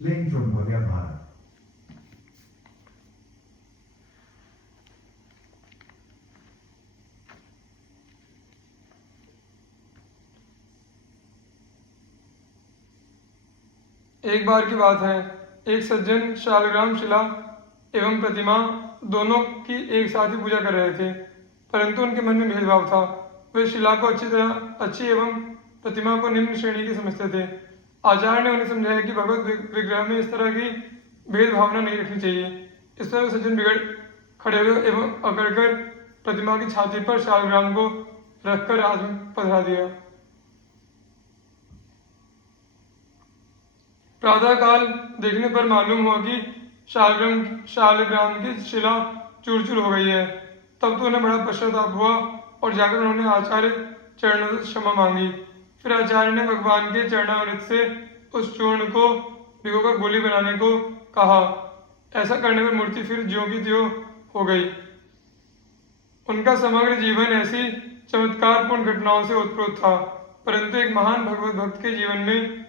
Playing from Bhavya Bharat. एक बार की बात है, एक सज्जन शालग्राम शिला एवं प्रतिमा दोनों की एक साथ ही पूजा कर रहे थे, परंतु उनके मन में भेदभाव था। वे शिला को अच्छी एवं प्रतिमा को निम्न श्रेणी की समझते थे। आचार्य ने उन्हें समझाया कि भगवत विग्रह में इस तरह की भेदभावना नहीं रखनी चाहिए। इस पर वे सज्जन बिगड़ खड़े हुए एवं अकड़कर प्रतिमा की छाती पर शालग्राम को रखकर हाथ में पधरा दिया। प्रातःकाल देखने पर मालूम हुआ कि शालग्राम की शिला चूर चूर हो गई है। तब तो उन्हें बड़ा पश्चाताप हुआ और जाकर उन्होंने आचार्य चरणों से क्षमा मांगी। फिर आचार्य ने भगवान के चरणामृत से उस चूर्ण को भिगोकर गोली बनाने को कहा। ऐसा करने पर मूर्ति फिर ज्यों की त्यों हो गई। उनका समग्र जीवन ऐसी चमत्कारपूर्ण घटनाओं से ओतप्रोत था, परंतु एक महान भगवत भक्त के जीवन में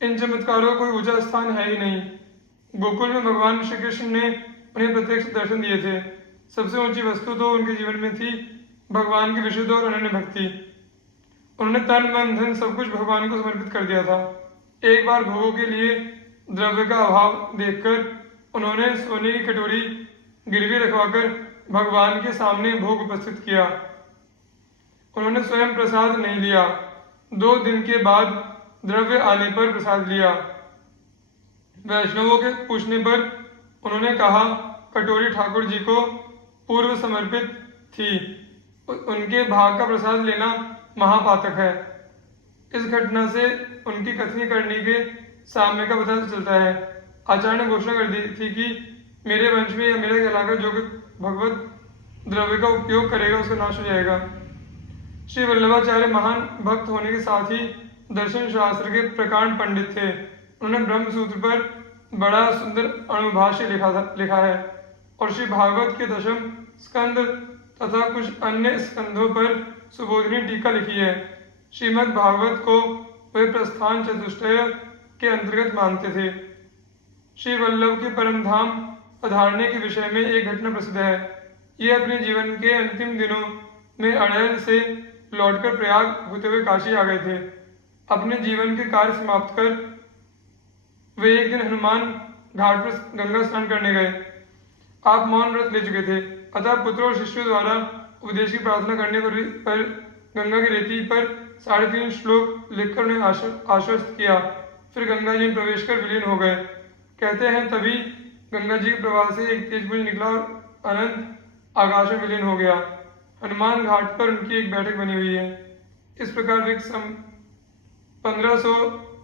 इन चमत्कारों का कोई ऊंचा स्थान है ही नहीं। गोकुल में भगवान श्री कृष्ण ने उन्हें प्रत्यक्ष दर्शन दिए थे। सबसे ऊंची वस्तु तो उनके जीवन में थी भगवान की विशुद्ध और अनन्य भक्ति। उन्होंने तन मन धन सब कुछ भगवान को समर्पित कर दिया था। एक बार भोगों के लिए द्रव्य का अभाव देखकर उन्होंने सोने की कटोरी गिरवी रखवाकर भगवान के सामने भोग उपस्थित किया। उन्होंने स्वयं प्रसाद नहीं लिया। 2 दिन के बाद द्रव्य आने पर प्रसाद लिया। वैष्णवों के पूछने पर उन्होंने कहा, कटोरी ठाकुर जी को पूर्व समर्पित थी, उनके भाग का प्रसाद लेना महापातक है। इस घटना से उनकी कथनी करनी के साम्य का पता चलता है। आचार्य ने घोषणा कर दी थी कि मेरे वंश में या मेरा कहलाकर जो भगवत द्रव्य का उपयोग करेगा उसका नाश हो जाएगा। श्री वल्लभाचार्य महान भक्त होने के साथ ही दर्शन शास्त्र के प्रकांड पंडित थे। उन्होंने ब्रह्म सूत्र पर बड़ा सुंदर अणुभाष्य लिखा है और श्री भागवत के 10वें स्कंद तथा कुछ अन्य स्कंदों पर सुबोधिनी टीका लिखी है। श्रीमद् भागवत को वे प्रस्थान चतुष्टय के अंतर्गत मानते थे। श्री वल्लभ के परम धाम पधारने के विषय में एक घटना प्रसिद्ध है। ये अपने जीवन के अंतिम दिनों में अड़ैल से लौटकर प्रयाग होते हुए काशी आ गए थे। अपने जीवन के कार्य समाप्त कर वे एक दिन हनुमान घाट पर गंगा स्नान करने गए। आप मौन व्रत ले चुके थे, अतः पुत्रों और शिष्यों द्वारा उपदेश की प्रार्थना करने पर गंगा की रेती पर 3.5 श्लोक लिखकर उन्हें आश्वस्त किया। फिर गंगा जी में प्रवेश कर विलीन हो गए। कहते हैं तभी गंगा जी के प्रवाह से एक तेज पुंज निकला और अनंत आकाश में विलीन हो गया। हनुमान घाट पर उनकी एक बैठक बनी हुई है। इस प्रकार वे 1587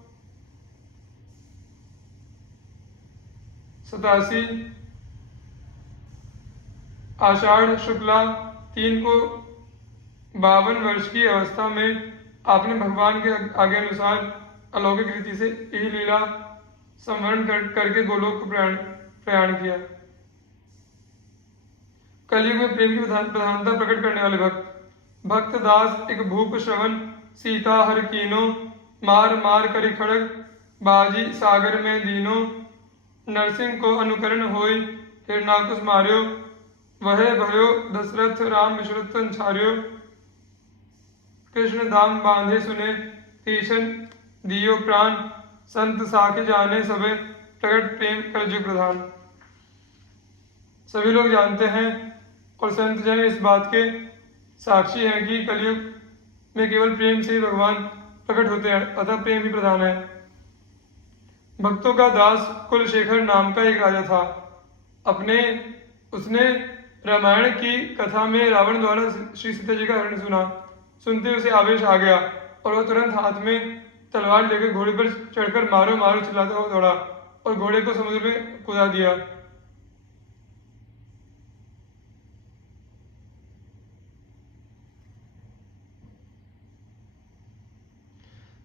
आषाढ़ शुक्ला 3 को 52 वर्ष की अवस्था में आपने भगवान के आगे अनुसार अलौकिक रीति से यही लीला संवरण करके गोलोक को प्रयाण किया। कलयुग में प्रेम की प्रधानता प्रकट करने वाले भक्त दास एक भूप श्रवण सीता हर कीनो मार मार करी खड़ग बाजी सागर में दीनो नरसिंह को अनुकरण होई हिरणाकुश मार्यो वह भयो दशरथ राम विश्रुतन छार्यो कृष्ण दाम बांधे सुने तीशन दियो प्राण संत साखे जाने सबे प्रकट प्रेम कलयुग प्रधान। सभी लोग जानते हैं और संत जन इस बात के साक्षी हैं कि कलयुग में केवल प्रेम से ही भगवान प्रकट होते हैं, अतः प्रेम ही प्रधान है। भक्तों का दास कुलशेखर नाम का एक राजा था। उसने रामायण की कथा में रावण द्वारा श्री सीता जी का हरण सुना। सुनते उसे आवेश आ गया और वह तुरंत हाथ में तलवार लेकर घोड़े पर चढ़कर मारो मारो चिल्लाता हुआ दौड़ा और घोड़े को समुद्र में कूदा दिया।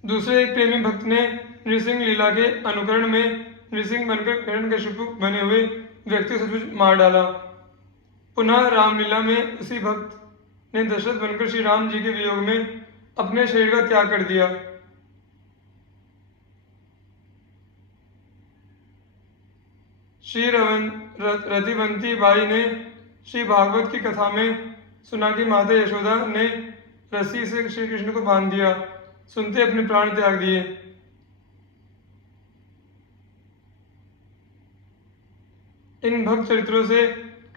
दूसरे एक प्रेमी भक्त ने नृसिंह लीला के अनुकरण में नृसिंह बनकर हिरण्यकशिपु बने हुए व्यक्ति सचमुच मार डाला। पुनः रामलीला में उसी भक्त ने दशरथ बनकर श्री राम जी के वियोग में अपने शरीर का त्याग कर दिया। श्री रतिवंती बाई ने श्री भागवत की कथा में सुना कि माता यशोदा ने रस्सी से श्री कृष्ण को बांध दिया, सुनते अपने प्राण त्याग दिए। इन भक्त चरित्रों से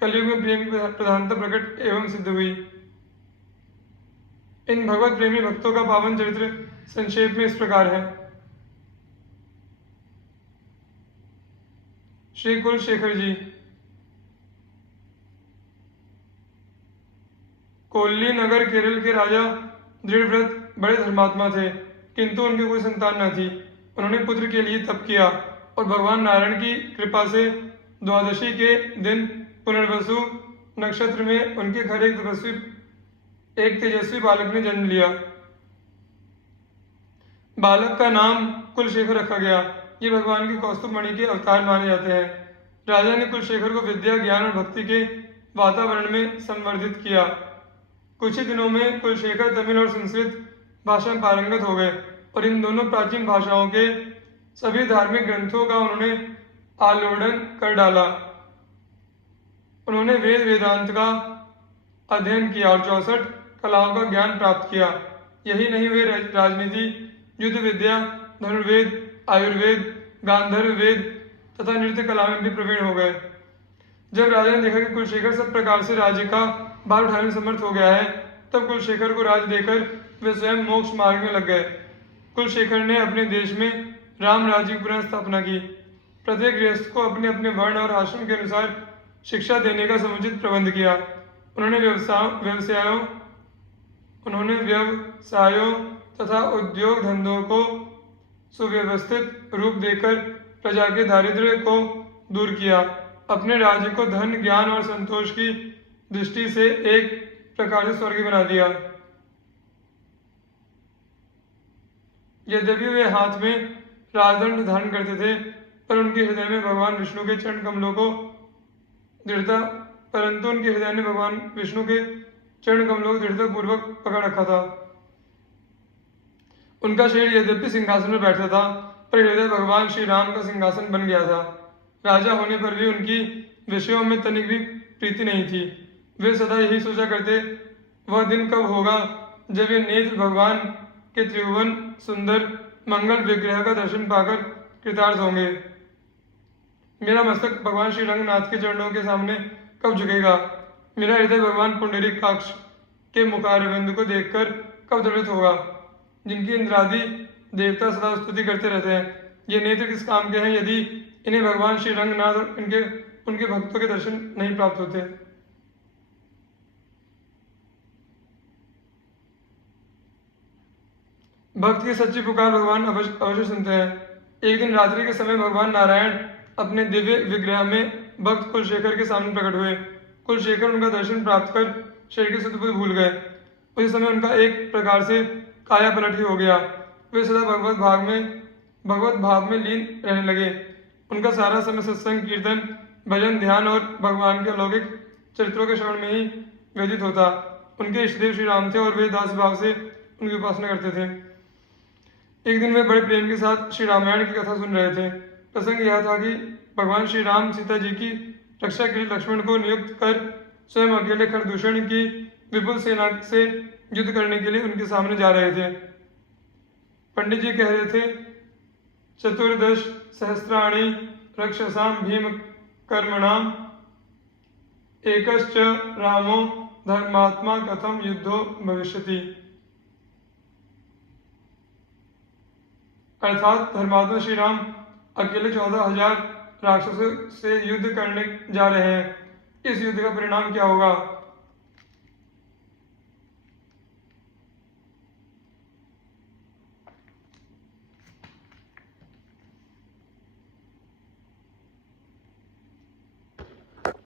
कलयुग में प्रेम की प्रधानता प्रकट एवं सिद्ध हुई। इन भगवत प्रेमी भक्तों का पावन चरित्र संक्षेप में इस प्रकार है। श्री कुलशेखर जी। कोल्ली नगर केरल के राजा दृढ़व्रत बड़े धर्मात्मा थे, किंतु उनकी कोई संतान न थी। उन्होंने पुत्र के लिए तप किया और भगवान नारायण की कृपा से द्वादशी के दिन पुनर्वसु नक्षत्र में उनके घर एक तेजस्वी बालक ने जन्म लिया। बालक का नाम कुलशेखर रखा गया। ये भगवान के कौस्तुभ मणि के अवतार माने जाते हैं। राजा ने कुलशेखर को विद्या, ज्ञान और भक्ति के वातावरण में संवर्धित किया। कुछ ही दिनों में कुलशेखर तमिल और संस्कृत भाषा में पारंगत हो गए और इन दोनों प्राचीन भाषाओं के सभी धार्मिक ग्रंथों का उन्होंने आलोड़न कर डाला। उन्होंने वेद वेदांत का अध्ययन किया और 64 कलाओं का ज्ञान प्राप्त किया। यही नहीं, वे राजनीति, युद्ध विद्या, धनुर्वेद, आयुर्वेद, गांधर्व वेद तथा नृत्य कला में भी प्रवीण हो गए। जब राजा ने देखा कि कुलशेखर सब प्रकार से राज्य का भार उठाने में समर्थ हो गया है, तब कुलशेखर को राज्य देकर वे स्वयं मोक्ष मार्ग में लग गए। कुलशेखर ने अपने देश में राम राज्य की पुनः स्थापना की। प्रत्येक गृहस्थ को अपने अपने वर्ण और आश्रम के अनुसार शिक्षा देने का समुचित प्रबंध किया। उन्होंने व्यवसायों तथा उद्योग धंधों को सुव्यवस्थित रूप देकर प्रजा के दारिद्र्य को दूर किया। अपने राज्य को धन, ज्ञान और संतोष की दृष्टि से एक प्रकार से स्वर्ग बना दिया। यद्यपि वे हाथ में राजदंड धारण करते थे, पर उनके हृदय में भगवान विष्णु के चरण कमलों को दृढ़ता पूर्वक पकड़ रखा था। उनका शरीर यद्यपि सिंहासन में बैठा था, पर हृदय भगवान श्री राम का सिंहासन बन गया था। राजा होने पर भी उनकी विषयों में तनिक भी प्रीति नहीं थी। वे सदा यही सोचा करते, वह दिन कब होगा जब ये नेत्र भगवान के त्रिभुवन सुंदर मंगल विग्रह का दर्शन पाकर कृतार्थ होंगे। मेरा मस्तक भगवान श्री रंगनाथ के चरणों के सामने कब झुकेगा। मेरा हृदय भगवान पुंडरीकाक्ष के मुखारविंद को देखकर कब द्रवित होगा, जिनकी इंद्रादि देवता सदा स्तुति करते रहते हैं। ये नेत्र किस काम के हैं यदि इन्हें भगवान श्री रंगनाथ और उनके भक्तों के दर्शन नहीं प्राप्त होते। भक्त की सच्ची पुकार भगवान अवश्य सुनते हैं। एक दिन रात्रि के समय भगवान नारायण अपने दिव्य विग्रह में भक्त कुलशेखर के सामने प्रकट हुए। कुलशेखर उनका दर्शन प्राप्त कर शरीर के सुख भूल गए। उसी समय उनका एक प्रकार से काया पलट ही हो गया। वे सदा भगवत भाव में लीन रहने लगे। उनका सारा समय सत्संग, कीर्तन, भजन, ध्यान और भगवान के अलौकिक चरित्रों के श्रवण में ही व्यतीत होता। उनके इष्टदेव श्री राम थे और वे दास भाव से उनकी उपासना करते थे। एक दिन वे बड़े प्रेम के साथ श्री रामायण की कथा सुन रहे थे। प्रसंग यह था कि भगवान श्री राम सीता जी की रक्षा के लिए लक्ष्मण को नियुक्त कर स्वयं अकेले खरदूषण की विपुल सेना से युद्ध करने के लिए उनके सामने जा रहे थे। पंडित जी कह रहे थे, 14 सहस्राणि रक्षसां भीम कर्मणाम एकश्च रामो धर्मात्मा कथम युद्धो भविष्यति। अर्थात धर्मात्मा श्री राम अकेले 14,000 राक्षसों से युद्ध करने जा रहे हैं। इस युद्ध का परिणाम क्या होगा,